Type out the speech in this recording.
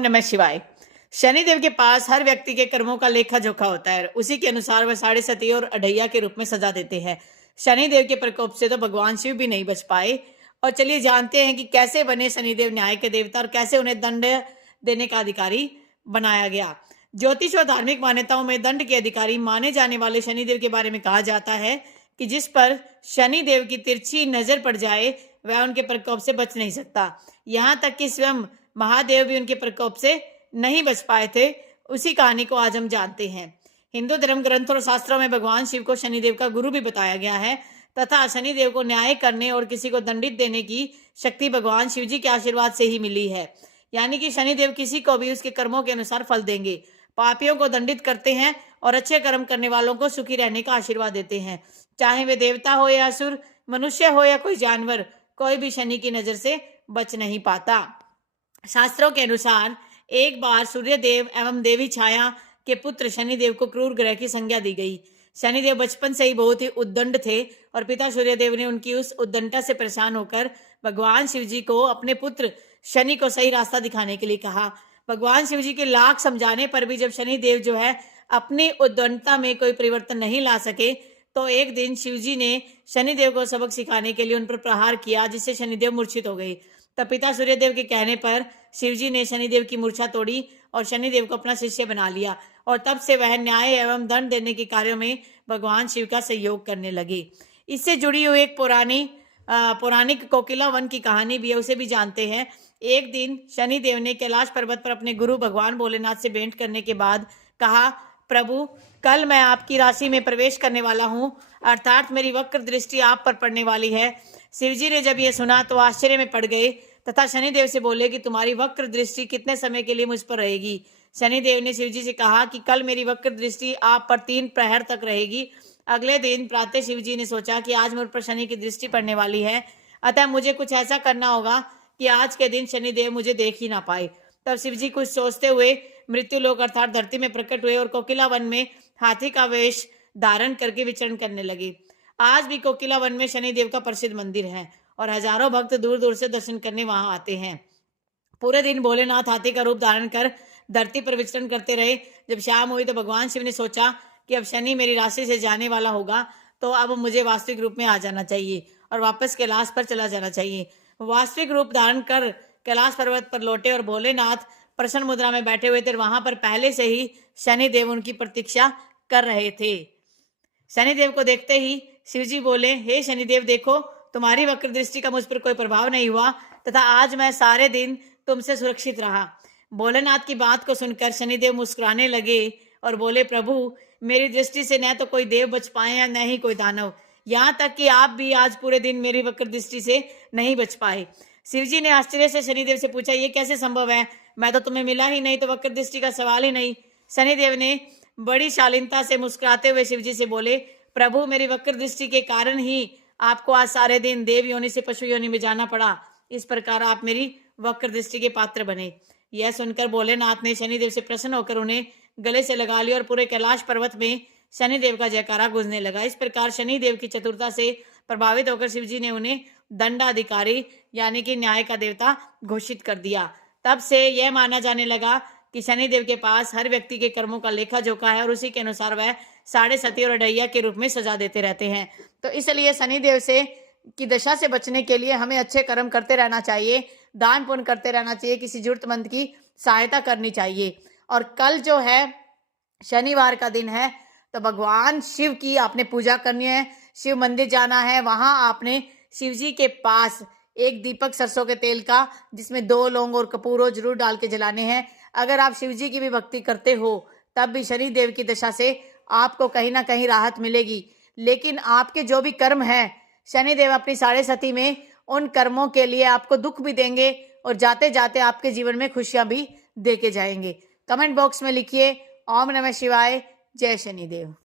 नमः शिवाय। शनिदेव के पास हर व्यक्ति के कर्मों का लेखा जोखा होता है। उसी के अनुसार वह साढ़े सती और अढ़ैया के रूप में सजा देते हैं। शनिदेव के प्रकोप से तो भगवान शिव भी नहीं बच पाए। और चलिए जानते हैं कि कैसे बने शनिदेव न्याय के देवता और कैसे उन्हें दंड देने का अधिकारी बनाया गया। ज्योतिष और धार्मिक मान्यताओं में दंड के अधिकारी माने जाने वाले शनिदेव के बारे में कहा जाता है कि जिस पर शनिदेव की तिरछी नजर पड़ जाए वह उनके प्रकोप से बच नहीं सकता। यहाँ तक कि स्वयं महादेव भी उनके प्रकोप से नहीं बच पाए थे। उसी कहानी को आज हम जानते हैं। हिंदू धर्म ग्रंथों और शास्त्रों में भगवान शिव को शनिदेव का गुरु भी बताया गया है तथा शनिदेव को न्याय करने और किसी को दंडित देने की शक्ति भगवान शिव जी के आशीर्वाद से ही मिली है। यानी कि शनिदेव किसी को भी उसके कर्मों के अनुसार फल देंगे। पापियों को दंडित करते हैं और अच्छे कर्म करने वालों को सुखी रहने का आशीर्वाद देते हैं। चाहे वे देवता हो या असुर, मनुष्य हो या कोई जानवर, कोई भी शनि की नजर से बच नहीं पाता। शास्त्रों के अनुसार एक बार सूर्यदेव एवं देवी छाया के पुत्र शनिदेव को क्रूर ग्रह की संज्ञा दी गई। शनिदेव बचपन से ही बहुत ही उद्दंड थे और पिता सूर्यदेव ने उनकी उस उद्दंडता से परेशान होकर भगवान शिव जी को अपने पुत्र शनि को सही रास्ता दिखाने के लिए कहा। भगवान शिव जी के लाख समझाने पर भी जब शनिदेव जो है अपनी उद्दंडता में कोई परिवर्तन नहीं ला सके तो एक दिन शिव जी ने शनिदेव को सबक सिखाने के लिए उन पर प्रहार किया, जिससे शनिदेव मूर्छित हो गए। तब पिता सूर्यदेव के कहने पर शिवजी ने शनिदेव की मूर्छा तोड़ी और शनिदेव को अपना शिष्य बना लिया और तब से वह न्याय एवं दंड देने के कार्यों में भगवान शिव का सहयोग करने लगे। इससे जुड़ी हुई एक पौराणिक कोकिला वन की कहानी भी है, उसे भी जानते हैं। एक दिन शनिदेव ने कैलाश पर्वत पर अपने गुरु भगवान भोलेनाथ से भेंट करने के बाद कहा, प्रभु कल मैं आपकी राशि में प्रवेश करने वाला हूँ, अर्थात मेरी वक्र दृष्टि आप पर पड़ने वाली है। शिवजी ने जब यह सुना तो आश्चर्य में पड़ गए तथा शनिदेव से बोले कि तुम्हारी वक्र दृष्टि कितने समय के लिए मुझ पर रहेगी। शनिदेव ने शिवजी से कहा कि कल मेरी वक्र दृष्टि आप पर 3 प्रहर तक रहेगी। अगले दिन प्रातः शिवजी ने सोचा कि आज मुझ पर शनि की दृष्टि पड़ने वाली है, अतः मुझे कुछ ऐसा करना होगा कि आज के दिन शनिदेव मुझे देख ही ना पाए। तब शिवजी कुछ सोचते हुए मृत्युलोक अर्थात धरती में प्रकट हुए और कोकिला वन में हाथी का वेश धारण करके विचरण करने लगे। आज भी कोकिला वन में शनिदेव का प्रसिद्ध मंदिर है और हजारों भक्त दूर दूर से दर्शन करने वहां आते हैं। पूरे दिन भोलेनाथ हाथी का रूप धारण कर धरती पर विचरण करते रहे। जब शाम हुई तो भगवान शिव ने सोचा कि अब शनि मेरी राशि से जाने वाला होगा, तो अब मुझे वास्तविक रूप में आ जाना चाहिए और वापस कैलाश पर चला जाना चाहिए। वास्तविक रूप धारण कर कैलाश पर्वत पर लौटे और भोलेनाथ प्रसन्न मुद्रा में बैठे हुए थे। वहां पर पहले से ही शनिदेव उनकी प्रतीक्षा कर रहे थे। शनिदेव को देखते ही शिवजी बोले, हे शनिदेव, देखो तुम्हारी वक्र दृष्टि का मुझ पर कोई प्रभाव नहीं हुआ तथा आज मैं सारे दिन तुमसे सुरक्षित रहा। भोलेनाथ की बात को सुनकर शनिदेव मुस्कुराने लगे और बोले, प्रभु मेरी दृष्टि से न तो कोई देव बच पाए या न ही कोई दानव, यहाँ तक कि आप भी आज पूरे दिन मेरी वक्र दृष्टि से नहीं बच पाए। शिवजी ने आश्चर्य से शनिदेव से पूछा, ये कैसे संभव है? मैं तो तुम्हें मिला ही नहीं, तो वक्र दृष्टि का सवाल ही नहीं। शनिदेव ने बड़ी शालीनता से मुस्कुराते हुए शिवजी से बोले, प्रभु मेरी वक्र दृष्टि के कारण ही आपको आज सारे दिन देव योनि से पशु योनि में जाना पड़ा। इस प्रकार आप मेरी वक्र दृष्टि के पात्र बने। यह सुनकर भोलेनाथ ने शनिदेव से प्रसन्न होकर उन्हें गले से लगा लिया और पूरे कैलाश पर्वत में शनिदेव का जयकारा गूंजने लगा। इस प्रकार शनिदेव की चतुरता से प्रभावित होकर शिवजी ने उन्हें दंडाधिकारी यानी कि न्याय का देवता घोषित कर दिया। तब से यह माना जाने लगा कि शनिदेव के पास हर व्यक्ति के कर्मों का लेखा जोखा है और उसी के अनुसार वह साढ़े सती और अढ़ैया के रूप में सजा देते रहते हैं। तो इसलिए शनिदेव से की दशा से बचने के लिए हमें अच्छे कर्म करते रहना चाहिए, दान पुण्य करते रहना चाहिए, किसी जरूरतमंद की सहायता करनी चाहिए। और कल जो है शनिवार का दिन है, तो भगवान शिव की आपने पूजा करनी है, शिव मंदिर जाना है। वहां आपने शिव जी के पास एक दीपक सरसों के तेल का जिसमें 2 लौंग और कपूर जरूर डाल के जलाने हैं। अगर आप शिव जी की भी भक्ति करते हो तब भी शनिदेव की दशा से आपको कहीं ना कहीं राहत मिलेगी। लेकिन आपके जो भी कर्म है, शनिदेव अपनी साढ़े सती में उन कर्मों के लिए आपको दुख भी देंगे और जाते जाते आपके जीवन में खुशियां भी दे के जाएंगे। कमेंट बॉक्स में लिखिए, ओम नमः शिवाय, जय शनिदेव।